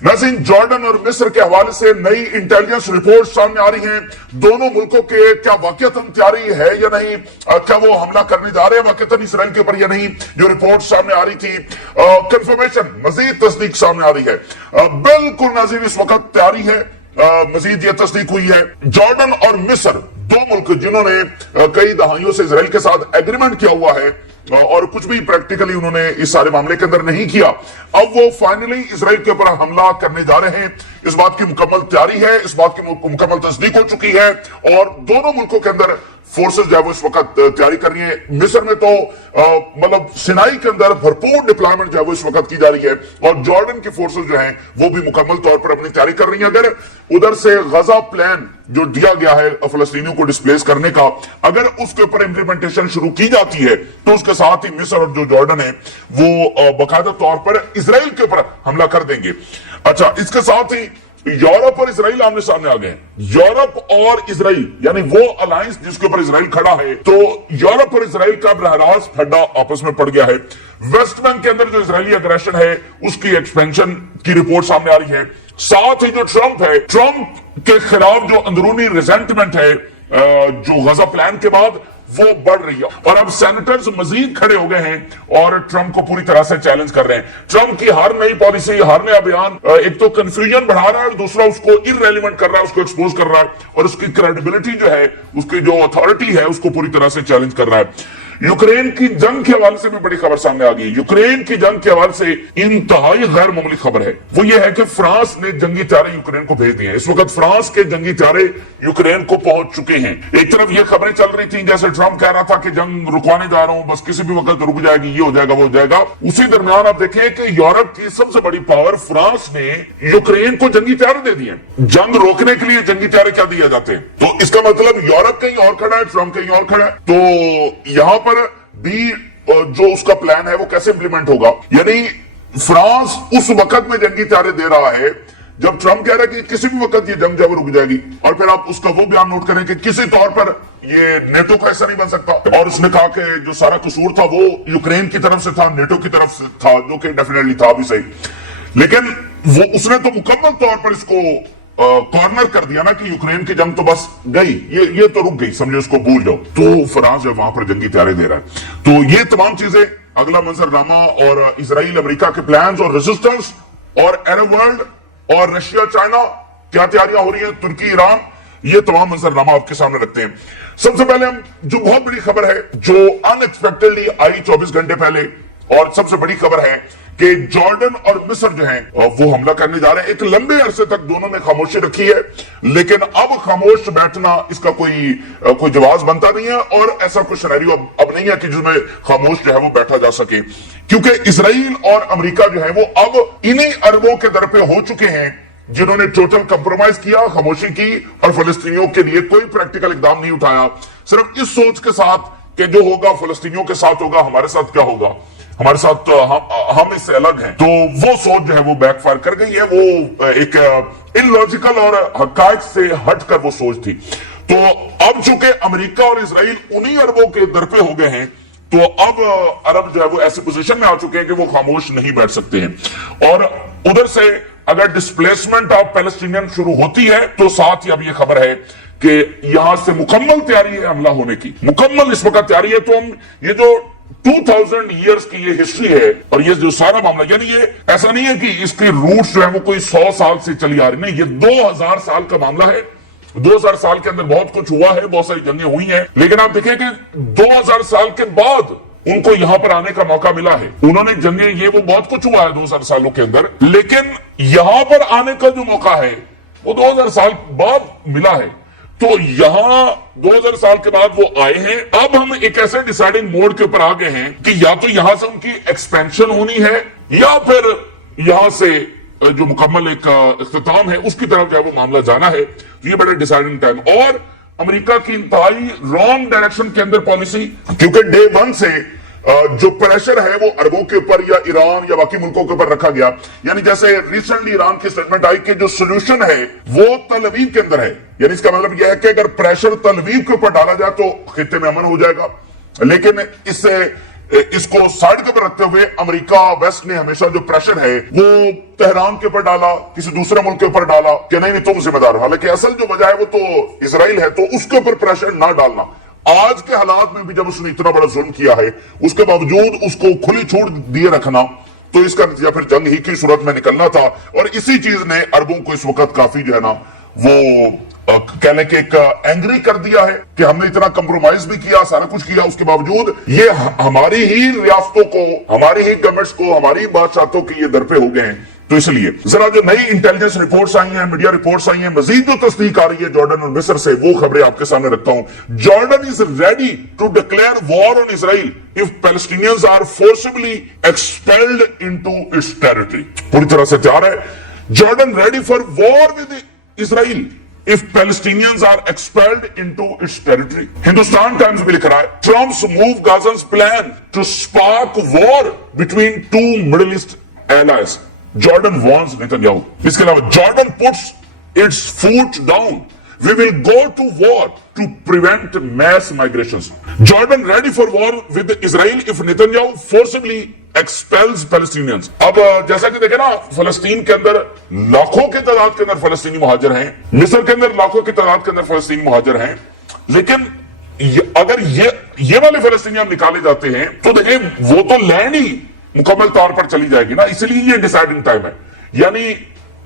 नाज़रीन, जॉर्डन और मिस्र के हवाले से नई इंटेलिजेंस रिपोर्ट सामने आ रही हैं। दोनों मुल्कों के क्या वाकईतन तैयारी है या नहीं, क्या वो हमला करने जा रहे हैं वाकईतन इसराइल के ऊपर या नहीं, जो रिपोर्ट सामने आ रही थी, कंफर्मेशन मजीद तस्दीक सामने आ रही है। बिल्कुल नाज़रीन, इस वक्त तैयारी है, मजीद ये तस्दीक हुई है। जॉर्डन और मिस्र, दो मुल्क जिन्होंने कई दहाइयों से इसराइल के साथ एग्रीमेंट किया हुआ है और कुछ भी प्रैक्टिकली उन्होंने इस सारे मामले के अंदर नहीं किया, अब वो फाइनली इसराइल के ऊपर हमला करने जा रहे हैं। इस बात की मुकम्मल तैयारी है, इस बात की मुकम्मल तस्दीक हो चुकी है और दोनों मुल्कों के अंदर फोर्सेस जो है वो इस वक्त तैयारी कर रही है। मिस्र में तो मतलब सिनाई के अंदर भरपूर डिप्लॉयमेंट जो है वो इस वक्त की जा रही है और जॉर्डन की फोर्सेस जो हैं वो भी मुकम्मल तौर पर अपनी तैयारी कर रही हैं। अगर उधर से गजा प्लान जो दिया गया है फलस्तीनियों को डिस्प्लेस करने का, अगर उसके ऊपर इंप्लीमेंटेशन शुरू की जाती है तो उसके साथ ही मिस्र और जो जॉर्डन है वो बाकायदा तौर पर इसराइल के ऊपर हमला कर देंगे। अच्छा, इसके साथ ही यूरोप और इसराइल आमने सामने आ गए। यूरोप और इसराइल यानी वो अलायंस जिसके ऊपर इसराइल खड़ा है, तो यूरोप और इसराइल का बरहरास फड्डा आपस में पड़ गया है। वेस्ट बैंक के अंदर जो इसराइली अग्रेशन है उसकी एक्सपेंशन की रिपोर्ट सामने आ रही है। साथ ही जो ट्रंप है, ट्रंप के खिलाफ जो अंदरूनी रिजेंटमेंट है जो गजा प्लान के बाद, वो बढ़ रही है और अब सेनेटर्स मजीद खड़े हो गए हैं और ट्रंप को पूरी तरह से चैलेंज कर रहे हैं। ट्रंप की हर नई पॉलिसी, हर नया बयान एक तो कंफ्यूजन बढ़ा रहा है और दूसरा उसको इररेलेवेंट कर रहा है, उसको एक्सपोज कर रहा है और उसकी क्रेडिबिलिटी जो है, उसकी जो अथॉरिटी है उसको पूरी तरह से चैलेंज कर रहा है। यूक्रेन की जंग के हवाले से भी बड़ी खबर सामने आ गई। यूक्रेन की जंग के हवाले से इंतहाई गैर मामूली खबर है, वो ये है कि फ्रांस ने जंगी चारे यूक्रेन को भेज दिए हैं। इस वक्त फ्रांस के जंगी चारे यूक्रेन को पहुंच चुके हैं। एक तरफ ये खबरें चल रही थी जैसे ट्रंप कह रहा था कि जंग रुकवाने जा रहा हूं, बस किसी भी वक्त रुक जाएगी, ये हो जाएगा, वो हो जाएगा। उसी दरमियान आप देखें कि यूरोप की सबसे बड़ी पावर फ्रांस ने यूक्रेन को जंगी चारे दे दिए। जंग रोकने के लिए जंगी चारे क्या दिए जाते हैं, तो इसका मतलब यूरोप कहीं और खड़ा है, ट्रंप कहीं और खड़ा है। तो यहां पर भी जो उसका प्लान है वो कैसे इंप्लीमेंट होगा, यानी फ्रांस उस वक्त में जंगी चारे दे रहा है जब ट्रंप कह रहा है कि किसी भी वक्त ये जंग जब रुक जाएगी। और फिर आप उसका वो बयान नोट करें कि किसी तौर पर ये नेटो का हिस्सा नहीं बन सकता और उसने कहा कि जो सारा कसूर था वो यूक्रेन की तरफ से था, नेटो की तरफ से था, जो कि डेफिनेटली था भी सही, लेकिन वो उसने तो मुकम्मल तौर पर इसको कॉर्नर कर दिया ना कि यूक्रेन की जंग तो बस गई, ये तो रुक गई, समझे, उसको भूल जाओ। तो फ्रांस जो वहां पर जंगी तैयारी दे रहा है। तो ये तमाम चीजें, अगला मंजरनामा और इसराइल अमेरिका के प्लान्स और रेजिस्टेंस और अरब वर्ल्ड और रशिया चाइना क्या तैयारियां हो रही है, तुर्की ईरान, ये तमाम मंजरनामा आपके सामने रखते हैं। सबसे पहले हम जो बहुत बड़ी खबर है जो अनएक्सपेक्टेडली आई 24 घंटे पहले, और सबसे बड़ी खबर है कि जॉर्डन और मिस्र जो हैं वो हमला करने जा रहे हैं। एक लंबे अरसे तक दोनों ने खामोशी रखी है, लेकिन अब खामोश बैठना इसका कोई जवाब बनता नहीं है और ऐसा कोई सिनेरियो अब नहीं है कि जिसमें खामोश जो है वो बैठा जा सके, क्योंकि इसराइल और अमेरिका जो है वो अब इन्हीं अरबों के दर पे हो चुके हैं जिन्होंने टोटल कंप्रोमाइज किया, खामोशी की और फलस्तीनियों के लिए कोई प्रैक्टिकल इकदाम नहीं उठाया, सिर्फ इस सोच के साथ कि जो होगा फलस्तीनियों के साथ होगा, हमारे साथ क्या होगा, हमारे साथ तो हम इससे अलग हैं। तो वो सोच जो है वो बैकफायर कर गई है, वो एक इलॉजिकल और हकायक से हटकर वो सोच थी। तो अब चूंकि अमेरिका और इसराइल उन्हीं अरबों के दर पे हो गए हैं, तो अब अरब जो है वो ऐसी पोजीशन में आ चुके हैं कि वो खामोश नहीं बैठ सकते हैं। और उधर से अगर डिस्प्लेसमेंट ऑफ पैलेस्टीनियन शुरू होती है तो साथ ही अब ये खबर है कि यहां से मुकम्मल तैयारी है हमला होने की, मुकम्मल इस वक्त तैयारी है। तो हम ये जो 2000 ईयर्स की ये हिस्ट्री है और ये जो सारा मामला, यानी ये ऐसा नहीं है कि इसके रूट्स जो है वो कोई 100 साल से चली आ रही, नहीं, ये 2000 साल का मामला है। 2000 साल के अंदर बहुत कुछ हुआ है, बहुत सारी जंगें हुई हैं, लेकिन आप देखिए कि 2000 साल के बाद उनको यहां पर आने का मौका मिला है। उन्होंने जंगें, ये वो बहुत कुछ हुआ है 2000 सालों के अंदर, लेकिन यहां पर आने का जो मौका है वो 2000 साल बाद मिला है। तो यहां 2000 साल के बाद वो आए हैं। अब हम एक ऐसे डिसाइडिंग मोड के ऊपर आ गए हैं कि या तो यहां से उनकी एक्सपेंशन होनी है या फिर यहां से जो मुकम्मल एक इख्तिताम है उसकी तरफ जो है वो मामला जाना है। तो ये बड़ा डिसाइडिंग टाइम, और अमेरिका की इंतहाई रॉन्ग डायरेक्शन के अंदर पॉलिसी, क्योंकि डे वन से जो प्रेशर है वो अरबों के ऊपर या ईरान या बाकी मुल्कों के ऊपर रखा गया। यानी जैसे रिसेंटली ईरान की स्टेटमेंट आई कि जो सोल्यूशन है वो तल अवीव के अंदर है, यानी इसका मतलब यह है कि अगर प्रेशर तल अवीव के ऊपर डाला जाए तो खित्ते में अमन हो जाएगा। लेकिन इससे इसको साइड के ऊपर रखते हुए अमेरिका वेस्ट ने हमेशा जो प्रेशर है वो तेहरान के ऊपर डाला, किसी दूसरे मुल्क के ऊपर डाला कि नहीं तुम जिम्मेदार हो। हालांकि असल जो वजह है वो तो इजराइल है, तो उसके ऊपर प्रेशर ना डालना। आज के हालात में भी जब उसने इतना बड़ा जुल्म किया है उसके बावजूद उसको खुली छूट दिए रखना, तो इसका नतीजा फिर जंग ही की सूरत में निकलना था। और इसी चीज ने अरबों को इस वक्त काफी जो है ना वो कहने के एक एंग्री कर दिया है कि हमने इतना कंप्रोमाइज भी किया, सारा कुछ किया, उसके बावजूद ये हमारी ही रियासतों को, हमारी ही गवर्नमेंट्स को, हमारी बादशाहों के ये दर पे हो गए हैं। तो इसलिए जरा जो नई इंटेलिजेंस रिपोर्ट्स आई हैं, मीडिया रिपोर्ट्स आई हैं, मजीद जो तस्दीक आ रही है जॉर्डन और मिस्र से, वो खबरें आपके सामने रखता हूं। Jordan is ready to declare war on Israel if Palestinians are forcibly expelled into its territory. पूरी तरह से तैयार है Jordan ready for war with Israel if Palestinians are expelled into its territory. Hindustan Times भी लिख रहा है Trump's move Gaza's plan to spark war between two Middle East allies. Jordan warns Netanyahu. इसके अलावा Jordan puts its foot down. We will go to war to prevent mass migrations. Jordan ready for war with Israel if Netanyahu forcibly expels Palestinians. अब जैसा कि देखे ना, फलस्तीन के अंदर लाखों की तादाद के अंदर फलस्तीनी मुहाजिर हैं, मिस्र के अंदर लाखों की तादाद के अंदर फलस्तीनी मुहाजिर हैं, लेकिन अगर ये वाले फलस्तीनी निकाले जाते हैं तो देखिए वो तो लैंड ही मुकम्मल तौर पर चली जाएगी ना, इसलिए ये डिसाइडिंग टाइम है। यानी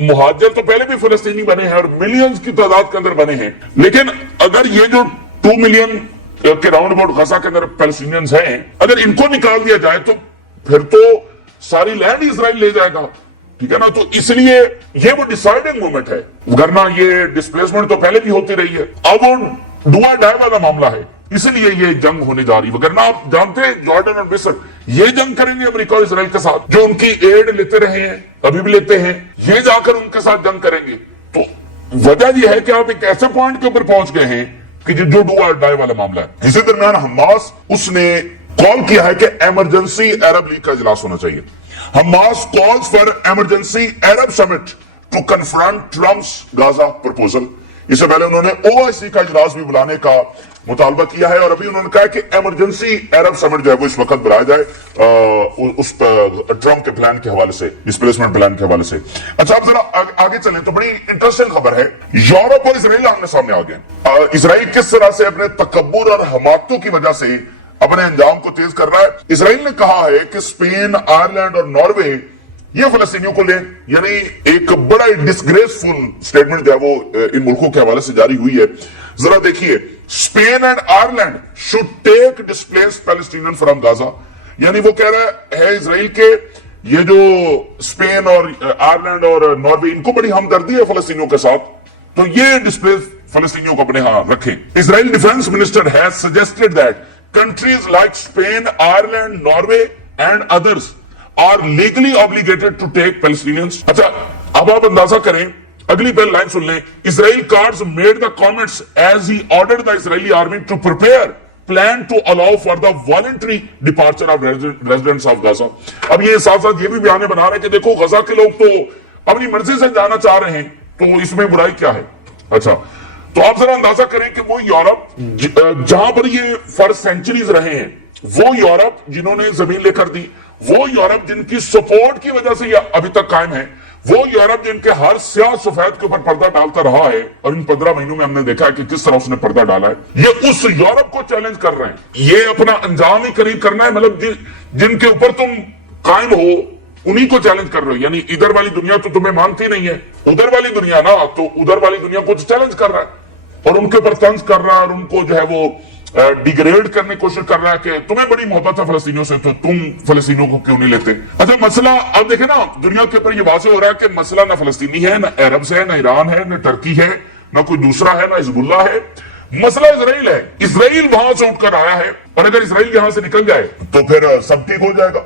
मुहाजिर तो पहले भी फलस्तीनी बने हैं और मिलियंस की तादाद के अंदर बने हैं, लेकिन अगर ये जो 2 मिलियन के राउंड अबाउट गजा के अंदर पैलेस्टीनियंस हैं, अगर इनको निकाल दिया जाए तो फिर तो सारी लैंड इजराइल ले जाएगा, ठीक है ना। तो इसलिए ये वो डिसाइडिंग मोमेंट है, वरना ये डिस्प्लेसमेंट तो पहले भी होती रही है। अब वो डुआ डाय वाला मामला है, इसलिए ये जंग होने जा रही है। वरना आप जानते हैं जॉर्डन और मिस्र ये जंग करेंगे अमेरिका और इजराइल के साथ, जो उनकी एड लेते रहे हैं, अभी भी लेते हैं, ये जाकर उनके साथ जंग करेंगे। तो वजह यह है कि आप एक ऐसे पॉइंट के ऊपर पहुंच गए हैं कि जो डू और डाई वाला मामला है। इसी दरमियान हमास उसने कॉल किया है कि इमरजेंसी अरब लीग का इजलास होना चाहिए। Hamas calls for emergency Arab summit to confront Trump's Gaza proposal. इससे पहले उन्होंने ओआईसी का इजलास भी बुलाने का मुतालबा किया है, और अभी उन्होंने कहा कि इमरजेंसी अरब समिट जो है वो इस वक्त बुलाया जाए उस ट्रम्प के प्लान के हवाले से, डिस्प्लेसमेंट प्लान के हवाले से। अच्छा, आप जरा आगे चलें तो बड़ी इंटरेस्टिंग खबर है, यूरोप और इजराइल आमने सामने आ गए। इजराइल किस तरह से अपने तकब्बुर और हमाकतों की वजह से अपने अंजाम को तेज कर रहा है। इजराइल ने कहा है कि स्पेन, आयरलैंड और नॉर्वे ये फलस्तीनियों को ले, यानी एक बड़ा डिसग्रेसफुल स्टेटमेंट जो है वो इन मुल्कों के हवाले से जारी हुई है। जरा देखिए, Spain and Ireland should take displace Palestinian from Gaza. यानी वो कह रहा है इजराइल के ये जो स्पेन और आयरलैंड और नॉर्वे, इनको बड़ी हमदर्दी है फलस्तीनियों के साथ, तो ये डिस्प्लेस फलस्तीनियों को अपने यहां रखें। Israel defence minister has suggested that countries like Spain, Ireland, Norway and others are legally obligated to take Palestinians. अच्छा, अब आप अंदाजा करें, अगली पहली लाइन सुन लें। Israel Katz made the comments as he ordered the Israeli army to prepare plan to allow for the voluntary departure of residents of Gaza. अब ये साथ साथ ये भी बयान बना रहे हैं कि देखो गजा के लोग तो अपनी मर्जी से जाना चाह रहे हैं, तो इसमें बुराई क्या है। अच्छा, तो आप जरा अंदाजा करें कि वो यूरोप जहां पर ये फॉर सेंचुरीज रहे हैं, वो यूरोप जिन्होंने जमीन लेकर दी, वो यूरोप जिनकी सपोर्ट की वजह से ये अभी तक कायम है, वो यूरोप जिनके हर स्याह सफेद के ऊपर पर्दा डालता रहा है, और इन 15 महीनों में हमने देखा है कि किस तरह उसने पर्दा डाला है, ये उस यूरोप को चैलेंज कर रहे हैं। ये अपना अंजाम ही करीब करना है, मतलब जिनके ऊपर तुम कायम हो उन्हीं को चैलेंज कर रहे हो। यानी इधर वाली दुनिया तो तुम्हें मानती नहीं है, उधर वाली दुनिया ना, तो उधर वाली दुनिया को तो चैलेंज कर रहा है और उनके ऊपर तंज कर रहा है, और उनको जो है वो डिग्रेड करने की कोशिश कर रहा है कि तुम्हें बड़ी मोहब्बत है फलस्तीनियों से, तो तुम फलस्तीनियों को क्यों नहीं लेते। अच्छा, मसला अब देखे ना, दुनिया के ऊपर ये वाज़ेह हो रहा है कि मसला ना फलस्तीनी है, ना अरब से है, ना ईरान है, ना टर्की है, ना कोई दूसरा है, ना हिजबुल्लाह है, मसला इजराइल है। इजराइल वहां से उठकर आया है, और अगर इजराइल यहां से निकल जाए तो फिर सब ठीक हो जाएगा।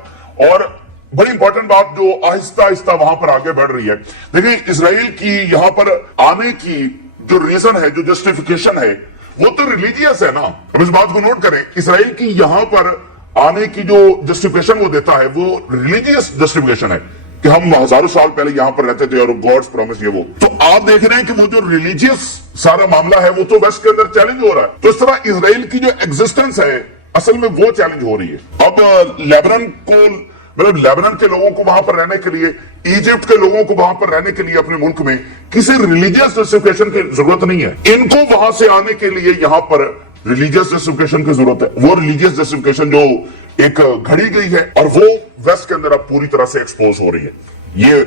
और बड़ी इंपॉर्टेंट बात जो आहिस्ता आहिस्ता वहां पर आगे बढ़ रही है, देखिए इजराइल की यहां पर आने की जो रीजन है, जो जस्टिफिकेशन है, वो तो रिलीजियस है ना। अब इस बात को नोट करें, इजराइल की यहां पर आने की जो जस्टिफिकेशन वो देता है, वो रिलीजियस जस्टिफिकेशन है कि हम हजारों साल पहले यहां पर रहते थे और गॉड्स प्रॉमिस ये वो। तो आप देख रहे हैं कि वो जो रिलीजियस सारा मामला है वो तो वेस्ट के अंदर चैलेंज हो रहा है। तो इस तरह इजराइल की जो एग्जिस्टेंस है असल में वो चैलेंज हो रही है। अब लेबनान को, मतलब लेबनान के लोगों को वहां पर रहने के लिए, इजिप्ट के लोगों को वहां पर रहने के लिए अपने मुल्क में किसी रिलीजियस जस्टिफिकेशन की जरूरत नहीं है। इनको वहां से आने के लिए यहां पर रिलीजियस जस्टिफिकेशन की जरूरत है। वो रिलीजियस जस्टिफिकेशन जो एक घड़ी गई है और वो वेस्ट के अंदर अब पूरी तरह से एक्सपोज हो रही है।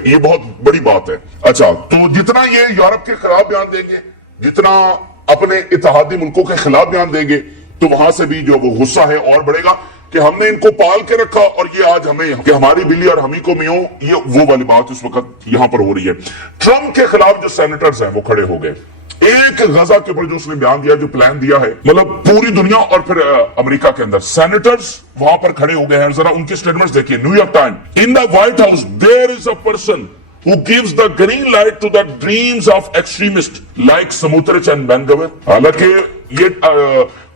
ये बहुत बड़ी बात है। अच्छा, तो जितना ये यूरोप के खिलाफ बयान देंगे, जितना अपने इत्तेहादी मुल्कों के खिलाफ बयान देंगे, तो वहां से भी जो वो गुस्सा है और बढ़ेगा कि हमने इनको पाल के रखा और ये आज हमें कि हमारी बिल्ली और हम ही को मियां, ये वो वाली बात इस वक्त यहां पर हो रही है। ट्रंप के खिलाफ जो सेनेटर्स हैं वो खड़े हो गए। एक गजा के ऊपर जो उसने बयान दिया, जो प्लान दिया है, मतलब पूरी दुनिया और फिर अमेरिका के अंदर सेनेटर्स वहां पर खड़े हो गए हैं। जरा उनके स्टेटमेंट्स देखिए। New York Time, in the White House there is a person who gives the green light to the dreams of extremists like Smotrich and Ben-Gvir। हालांकि ये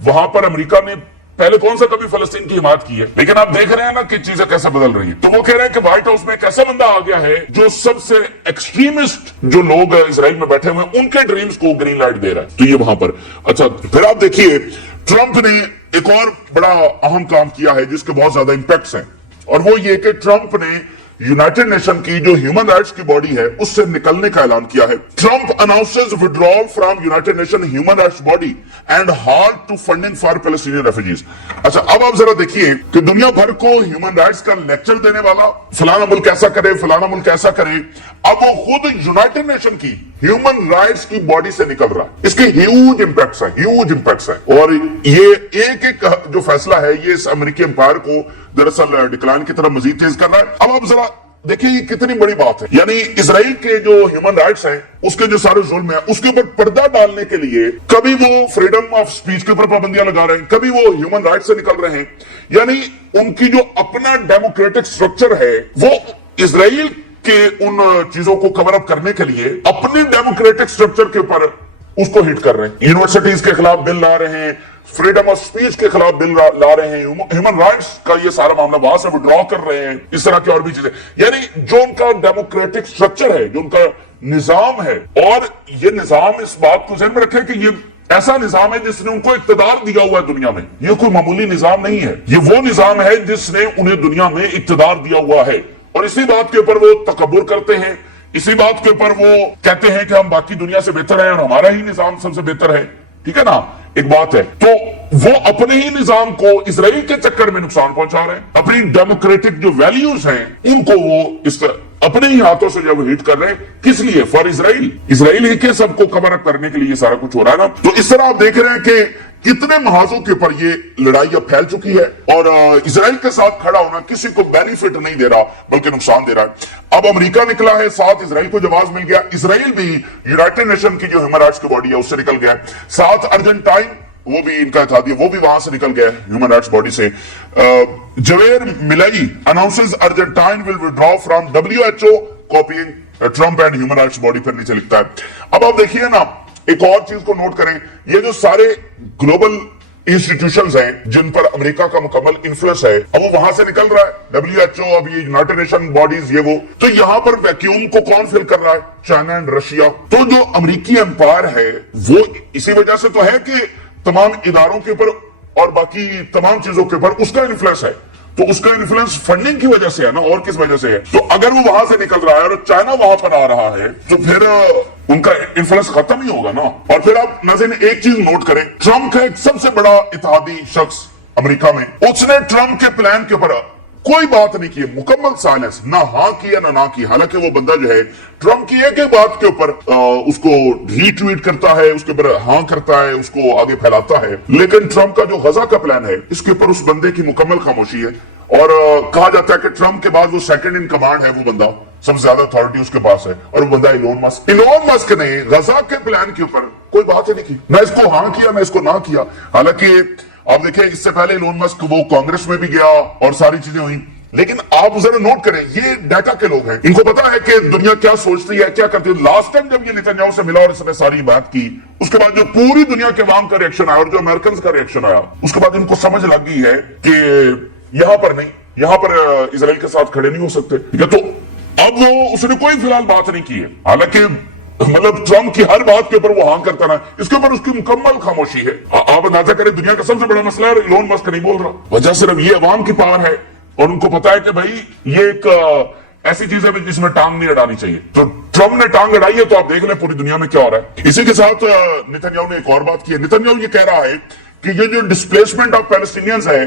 वहां पर अमेरिका ने पहले कौन सा कभी फलस्तीन की हिमायत की है, लेकिन आप देख रहे हैं ना कि चीजें कैसे बदल रही है। तो वो कह रहे हैं कि व्हाइट हाउस में एक ऐसा बंदा आ गया है जो सबसे एक्सट्रीमिस्ट जो लोग इसराइल में बैठे हुए हैं उनके ड्रीम्स को ग्रीन लाइट दे रहा है। तो ये वहां पर, अच्छा फिर आप देखिए ट्रंप ने एक और बड़ा अहम काम किया है जिसके बहुत ज्यादा इंपैक्ट्स हैं, और वो ये कि ट्रंप ने यूनाइटेड नेशन की जो ह्यूमन राइट्स की बॉडी है उससे निकलने का ऐलान किया है। Trump announces withdrawal from United Nation human rights body and halt to funding for Palestinian refugees. अच्छा, अब आप जरा देखिए कि दुनिया भर को ह्यूमन राइट्स का लेक्चर देने वाला फलाना मुल्क ऐसा करे, फलाना मुल्क ऐसा करे, अब वो खुद यूनाइटेड नेशन की ह्यूमन राइट्स की बॉडी से निकल रहा है। इसके ह्यूज इंपैक्ट्स हैं, ह्यूज इंपैक्ट्स हैं। और ये एक एक जो फैसला है ये इस अमेरिकी एम्पायर को दरअसल डिक्लाइन की तरफ मजीद तेज कर रहा है। अब आप जरा देखिए ये कितनी बड़ी बात है। यानी इजराइल के जो ह्यूमन राइट्स हैं उसके जो सारे जुल्म है उसके ऊपर पर्दा डालने के लिए कभी वो फ्रीडम ऑफ स्पीच के ऊपर पाबंदियां लगा रहे हैं, कभी वो ह्यूमन राइट्स से निकल रहे हैं। यानी उनकी जो अपना डेमोक्रेटिक स्ट्रक्चर है वो इजराइल के उन चीजों को कवर अप करने के लिए अपने डेमोक्रेटिक स्ट्रक्चर के ऊपर उसको हिट कर रहे हैं। यूनिवर्सिटीज के खिलाफ बिल ला रहे हैं, फ्रीडम ऑफ स्पीच के खिलाफ बिल ला रहे हैं, ह्यूमन राइट्स का ये सारा मामला वहां से विड्रॉ कर रहे हैं, इस तरह की और भी चीजें। यानी जो उनका डेमोक्रेटिक स्ट्रक्चर है, जो उनका निजाम है, और ये निजाम इस बात को ध्यान में रखे कि ये ऐसा निजाम है जिसने उनको इक्तदार दिया हुआ है दुनिया में। ये कोई मामूली निजाम नहीं है, ये वो निजाम है जिसने उन्हें दुनिया में इक्तदार दिया हुआ है। और इसी बात के ऊपर वो तकब्बुर करते हैं, इसी बात के ऊपर वो कहते हैं कि हम बाकी दुनिया से बेहतर हैं और हमारा ही निजाम सबसे बेहतर है। ठीक है ना, एक बात है। तो वो अपने ही निजाम को इजराइल के चक्कर में नुकसान पहुंचा रहे हैं। अपनी डेमोक्रेटिक जो वैल्यूज हैं उनको वो इस अपने ही हाथों से जब हिट कर रहे हैं, किस लिए? For Israel. इजराइल ही के सबको कवर अप करने के लिए ये सारा कुछ हो रहा है ना। तो इस तरह आप देख रहे हैं कि कितने महाजों के ऊपर ये लड़ाई अब फैल चुकी है, और इजराइल के साथ खड़ा होना किसी को बेनिफिट नहीं दे रहा बल्कि नुकसान दे रहा है। अब अमेरिका निकला है साथ, इजराइल को जवाब मिल गया, इजराइल भी यूनाइटेड नेशन की जो ह्यूमन राइट्स की बॉडी है उससे निकल गया। साथ अर्जेंटाइन, वो भी इनका इत्तेहादी, वो भी वहां से निकल गया ह्यूमन राइट्स बॉडी से। जवेर मिलाई announces Argentine will withdraw from WHO copying Trump and human rights body, पर नीचे लिखता है। अब आप देखिए ना, एक और चीज को नोट करें, ये जो सारे ग्लोबल इंस्टीट्यूशंस हैं जिन पर अमेरिका का मुकम्मल इन्फ्लुएंस है, अब वो वहां से निकल रहा है। WHO, अब ये यूनाइटेड नेशन बॉडीज, ये वो, तो यहां पर वैक्यूम को कौन फिल कर रहा है? China and Russia. तो जो अमेरिकी एम्पायर है वो इसी वजह से तो है कि तमाम इदारों के ऊपर और बाकी तमाम चीजों के ऊपर उसका इन्फ्लुएंस है। तो उसका इन्फ्लुएंस फंडिंग की वजह से है ना, और किस वजह से है? तो अगर वो वहां से निकल रहा है और चाइना वहां पर आ रहा है तो फिर उनका इन्फ्लुएंस खत्म ही होगा ना। और फिर आप नाज़रीन एक चीज नोट करें, ट्रंप का एक सबसे बड़ा इत्तेहादी शख्स अमेरिका में, उसने ट्रंप के प्लान के ऊपर कोई बात नहीं की, मुकम्मल साइलेंस, ना हाँ किया ना की। हालांकि वो बंदा जो है ट्रंप की एक बात के ऊपर उसको रीट्वीट करता है, उसके ऊपर हाँ करता है, उसको आगे फैलाता है, लेकिन ट्रंप का जो गजा का प्लान है इसके ऊपर उस बंदे की मुकम्मल खामोशी है। और कहा जाता है कि ट्रंप के बाद वो सेकंड इन कमांड है, वो बंदा सबसे ज्यादा अथॉरिटी उसके पास है, और वो बंदा इलोन मस्क। इलोन मस्क ने गजा के प्लान के ऊपर कोई बात ही नहीं की, ना इसको हाँ किया ना इसको ना किया। हालांकि आप देखिए इससे पहले इलोन मस्क वो कांग्रेस में भी गया और सारी चीजें हुई, लेकिन आप जरा नोट करें, ये डाटा के लोग हैं, इनको पता है कि दुनिया क्या सोचती है, क्या करती है। लास्ट टाइम जब ये नेतन्याहू से मिला और इसने सारी बात की, उसके बाद जो पूरी दुनिया के अवाम का रिएक्शन आया और जो अमेरिकन का रिएक्शन आया, उसके बाद इनको समझ लग गई है कि यहां पर नहीं, यहां पर इजराइल के साथ खड़े नहीं हो सकते। ठीक है, तो अब वो उसने कोई फिलहाल बात नहीं की है। हालांकि मतलब ट्रम्प की हर बात के ऊपर वो हाँ करता रहा, इसके ऊपर उसकी मुकम्मल खामोशी है। आप अंदाजा करें, दुनिया का सबसे बड़ा मसला है इलोन मस्क नहीं बोल रहा, वजह सिर्फ ये अवाम की पावर है और उनको पता है कि भाई ये एक ऐसी चीज है जिसमें टांग नहीं अड़ानी चाहिए। तो ट्रम्प ने टांग अड़ाई है तो आप देख लें पूरी दुनिया में क्या हो रहा है। इसी के साथ नेतन्याहू ने एक और बात की है। नेतन्याहू ये कह रहा है कि ये जो डिस्प्लेसमेंट ऑफ पैलेस्टीनियंस है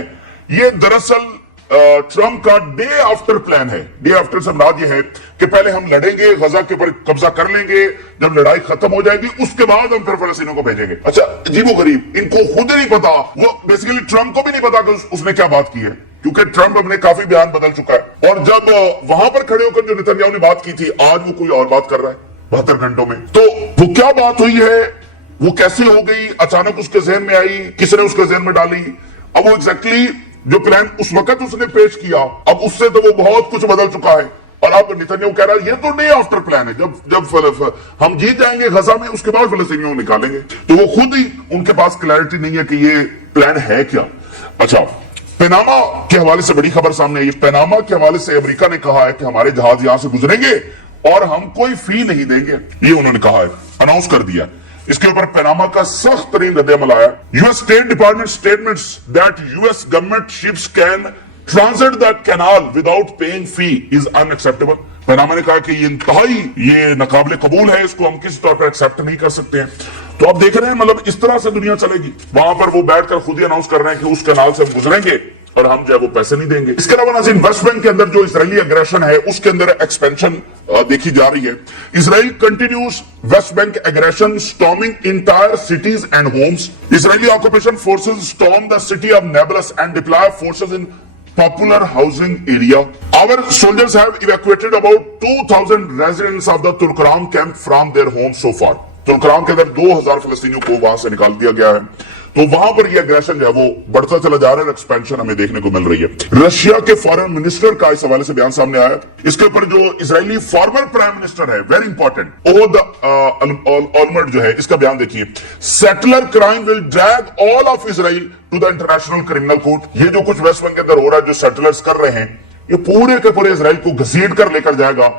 ये दरअसल ट्रम्प का डे आफ्टर प्लान है। डे आफ्टर से मुराद ये है कि पहले हम लड़ेंगे, गजा के ऊपर कब्जा कर लेंगे, जब लड़ाई खत्म हो जाएगी उसके बाद हम फिर फलस्तीनियों को भेजेंगे। अच्छा, अजीबो गरीब, इनको खुद नहीं पता, वो बेसिकली ट्रम्प को भी नहीं पता कि उसने क्या बात की है, क्योंकि ट्रम्प अपने काफी बयान बदल चुका है। और जब वहां पर खड़े होकर जो नेतन्याहू ने बात की थी, आज वो कोई और बात कर रहा है 72 घंटों में। तो वो क्या बात हुई है, वो कैसे हो गई, अचानक उसके जहन में आई, किसने उसके जहन में डाली, अब वो एग्जैक्टली जो प्लान उस वक्त उसने पेश किया, अब उससे तो वो बहुत कुछ बदल चुका है। और अब नेतन्याहू कह रहा है ये तो डे आफ्टर प्लान है, जब हम जीत जाएंगे गजा में उसके बाद फलस्तीनियों को निकालेंगे। तो वो खुद ही, उनके पास क्लैरिटी नहीं है कि ये प्लान है क्या। अच्छा, पनामा के हवाले से बड़ी खबर सामने आई। पनामा के हवाले से अमेरिका ने कहा है कि हमारे जहाज यहां से गुजरेंगे और हम कोई फी नहीं देंगे, ये उन्होंने कहा है, अनाउंस कर दिया। इसके ऊपर पनामा का सख्त तरीन रद्द-ए-अमल आया। US state department statements that US government ships can transit that canal without paying fee is unacceptable. Panama ने कहा कि ये इंतहाई ये नाकाबिले कबूल है, इसको हम किसी तौर पर एक्सेप्ट नहीं कर सकते हैं। तो आप देख रहे हैं, मतलब इस तरह से दुनिया चलेगी। वहां पर वो बैठकर खुद ही अनाउंस कर रहे हैं कि उस कैनाल से हम गुजरेंगे और हम जो है वो पैसे नहीं देंगे। इसके अलावा नाज़रीन, वेस्ट बैंक के अंदर जो इजरायली एग्रेशन है उसके अंदर एक्सपेंशन देखी जा रही है। Israel continues West Bank aggression, storming entire cities and homes. Israeli occupation forces storm the city of Nablus and deploy forces in popular housing area. Our soldiers have evacuated about 2,000 residents of the Tulkarm camp from their homes so far. तुलकराम के अंदर 2000 फलस्तीनियों को वहां से निकाल दिया गया है। तो वहां पर ये एग्रेशन जो है वो बढ़ता चला जा रहा है, एक्सपेंशन हमें देखने को मिल रही है। रशिया के फॉरेन मिनिस्टर का इस हवाले से बयान सामने आया। इसके ऊपर जो इजरायली फॉर्मर प्राइम मिनिस्टर है, वेरी इंपॉर्टेंट, ओहद ऑलमर्ट जो है, इसका बयान देखिए। Settler crime will drag all of Israel to the International Criminal Court. ये जो कुछ वेस्ट बैंक के अंदर हो रहा है, जो सेटलर्स कर रहे हैं, ये पूरे के पूरे इजराइल को घसीट कर लेकर जाएगा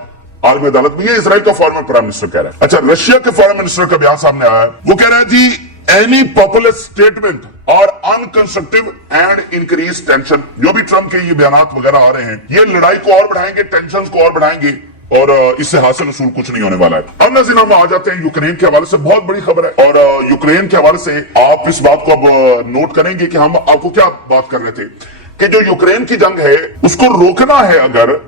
आलमी अदालत में। ये इजराइल का फॉर्मर प्राइम मिनिस्टर कह रहा है। अच्छा, रशिया के फॉरेन मिनिस्टर का बयान सामने आया है। वो कह रहा है जी, एनी पॉपुलर स्टेटमेंट और अनकंस्ट्रक्टिव एंड इंक्रीज टेंशन। जो भी ट्रम्प के ये बयान वगैरह आ रहे हैं, ये लड़ाई को और बढ़ाएंगे, टेंशन को और बढ़ाएंगे और इससे हासिल उसूल कुछ नहीं होने वाला है। अब नाज़रीन, हम आ जाते हैं यूक्रेन के हवाले से। बहुत बड़ी खबर है और यूक्रेन के हवाले से आप इस बात को अब नोट करेंगे कि हम आपको क्या बात कर रहे थे कि जो यूक्रेन की जंग है उसको रोकना है अगर,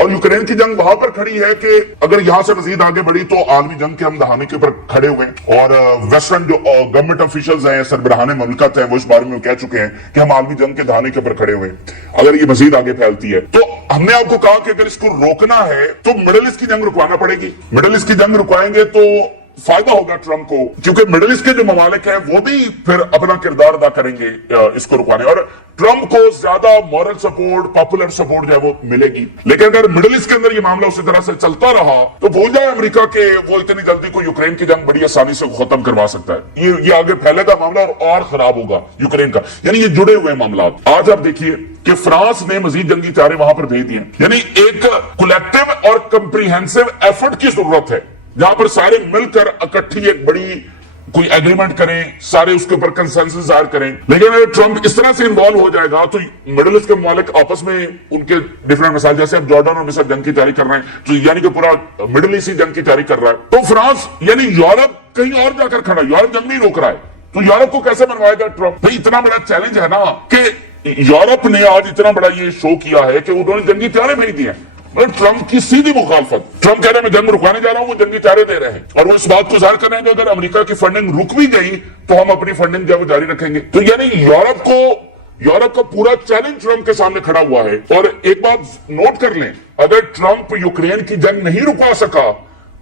और यूक्रेन की जंग वहां पर खड़ी है कि अगर यहां से मजीद आगे बढ़ी तो आलमी जंग के हम दहाने के ऊपर खड़े हुए हैं। और वेस्टर्न जो गवर्नमेंट ऑफिशियल्स हैं, सरबराहाने मुल्कत हैं, वो इस बारे में कह चुके हैं कि हम आलमी जंग के दहाने के ऊपर खड़े हुए हैं अगर ये मजीद आगे फैलती है। तो हमने आपको कहा कि अगर इसको रोकना है तो मिडिल ईस्ट की जंग रुकवाना पड़ेगी। मिडिल ईस्ट की जंग रुकवाएंगे तो फायदा होगा ट्रम्प को, क्योंकि मिडिल ईस्ट के जो ममालिक हैं वो भी फिर अपना किरदार अदा करेंगे इसको रुकवाने, और ट्रम्प को ज्यादा मॉरल सपोर्ट, पॉपुलर सपोर्ट जो है वो मिलेगी। लेकिन अगर मिडिल ईस्ट के अंदर ये मामला उसी तरह से चलता रहा तो भूल जाए अमेरिका के वो इतनी जल्दी को यूक्रेन की जंग बड़ी आसानी से खत्म करवा सकता है। ये आगे फैलेगा मामला और खराब होगा यूक्रेन का। यानी ये जुड़े हुए मामला। आज आप देखिए कि फ्रांस ने मजीद जंगी चारे वहां पर भेज दिए। यानी एक कलेक्टिव और कंप्रीहेंसिव एफर्ट की जरूरत है जहां पर सारे मिलकर इकट्ठी एक बड़ी कोई एग्रीमेंट करें, सारे उसके ऊपर कंसेंसस जाहिर करें। लेकिन अगर ट्रम्प इस तरह से इन्वॉल्व हो जाएगा तो मिडिल ईस्ट के ममालिक आपस में उनके डिफरेंट मसाइल, जैसे अब जॉर्डन और मिस्र जंग की तैयारी कर रहे हैं, तो यानी कि पूरा मिडिल ईस्ट ही जंग की तैयारी कर रहा है, तो फ्रांस यानी यूरोप कहीं और जाकर खड़ा, यूरोप जंग नहीं रोक रहा है, तो यूरोप को कैसे बनवाएगा ट्रम्प? भाई इतना बड़ा चैलेंज है ना कि यूरोप ने आज इतना बड़ा ये शो किया है कि उन्होंने जंगी तैयारी भेज दी है। ट्रम्प की सीधी मुखालफत, ट्रम्प कह रहे हैं मैं जंग रुकवाने जा रहा हूं, वो जंगी चारे दे रहे हैं, और वो इस बात को जाहिर कर रहे हैं कि अगर अमेरिका की फंडिंग रुक भी गई तो हम अपनी फंडिंग जो है जारी रखेंगे। तो यानी यूरोप का पूरा चैलेंज ट्रम्प के सामने खड़ा हुआ है। और एक बात नोट कर लें, अगर ट्रम्प यूक्रेन की जंग नहीं रुकवा सका,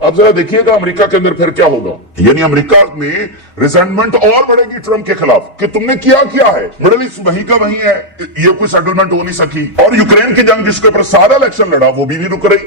अब जरा देखिएगा अमेरिका के अंदर फिर क्या होगा। यानी अमेरिका में रिजेंटमेंट और बढ़ेगी ट्रम्प के खिलाफ कि तुमने किया है, मिडिल ईस्ट वहीं का वहीं है, ये कोई सेटलमेंट हो नहीं सकी। और यूक्रेन की जंग जिसके ऊपर सारा इलेक्शन लड़ा वो भी नहीं रुक रही।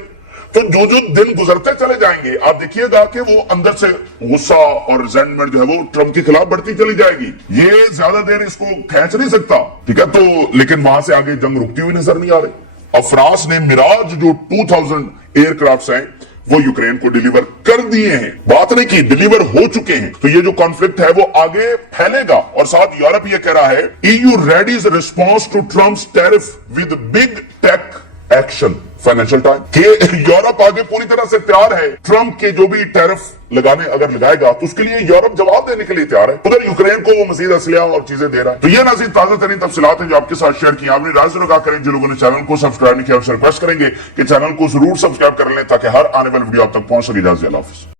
तो जो दिन गुजरते चले जाएंगे आप देखिएगा कि वो अंदर से गुस्सा और रिजेंटमेंट जो है वो ट्रम्प के खिलाफ बढ़ती चली जाएगी। ये ज्यादा देर इसको खींच नहीं सकता, ठीक है। तो लेकिन वहां से आगे जंग रुकती हुई नजर नहीं आ रही। अब फ्रांस ने मिराज जो 2000 एयरक्राफ्ट हैं वो यूक्रेन को डिलीवर कर दिए हैं, बात नहीं की, डिलीवर हो चुके हैं। तो ये जो कॉन्फ्लिक्ट है वो आगे फैलेगा। और साथ यूरोप ये कह रहा है EU readies response to Trump's tariff with big tech action. Financial Time के यूरोप आगे पूरी तरह से तैयार है, ट्रंप के जो भी टैरिफ लगाने अगर लगाएगा तो उसके लिए यूरोप जवाब देने के लिए तैयार है। उधर यूक्रेन को वो मजीद असलिया और चीजें दे रहा है। तो ये नाज़रीन ताजा तरीन तफसीलात हैं जो आपके साथ शेयर की। आपने राय जरूर करें, जो लोगों ने चैनल को सब्सक्राइब नहीं किया उनसे रिक्वेस्ट करेंगे कि चैनल को जरूर सब्सक्राइब कर लें ताकि हर आने वाली वीडियो आप तक पहुंच सके। इजाज़त, अल्लाह हाफ़िज़।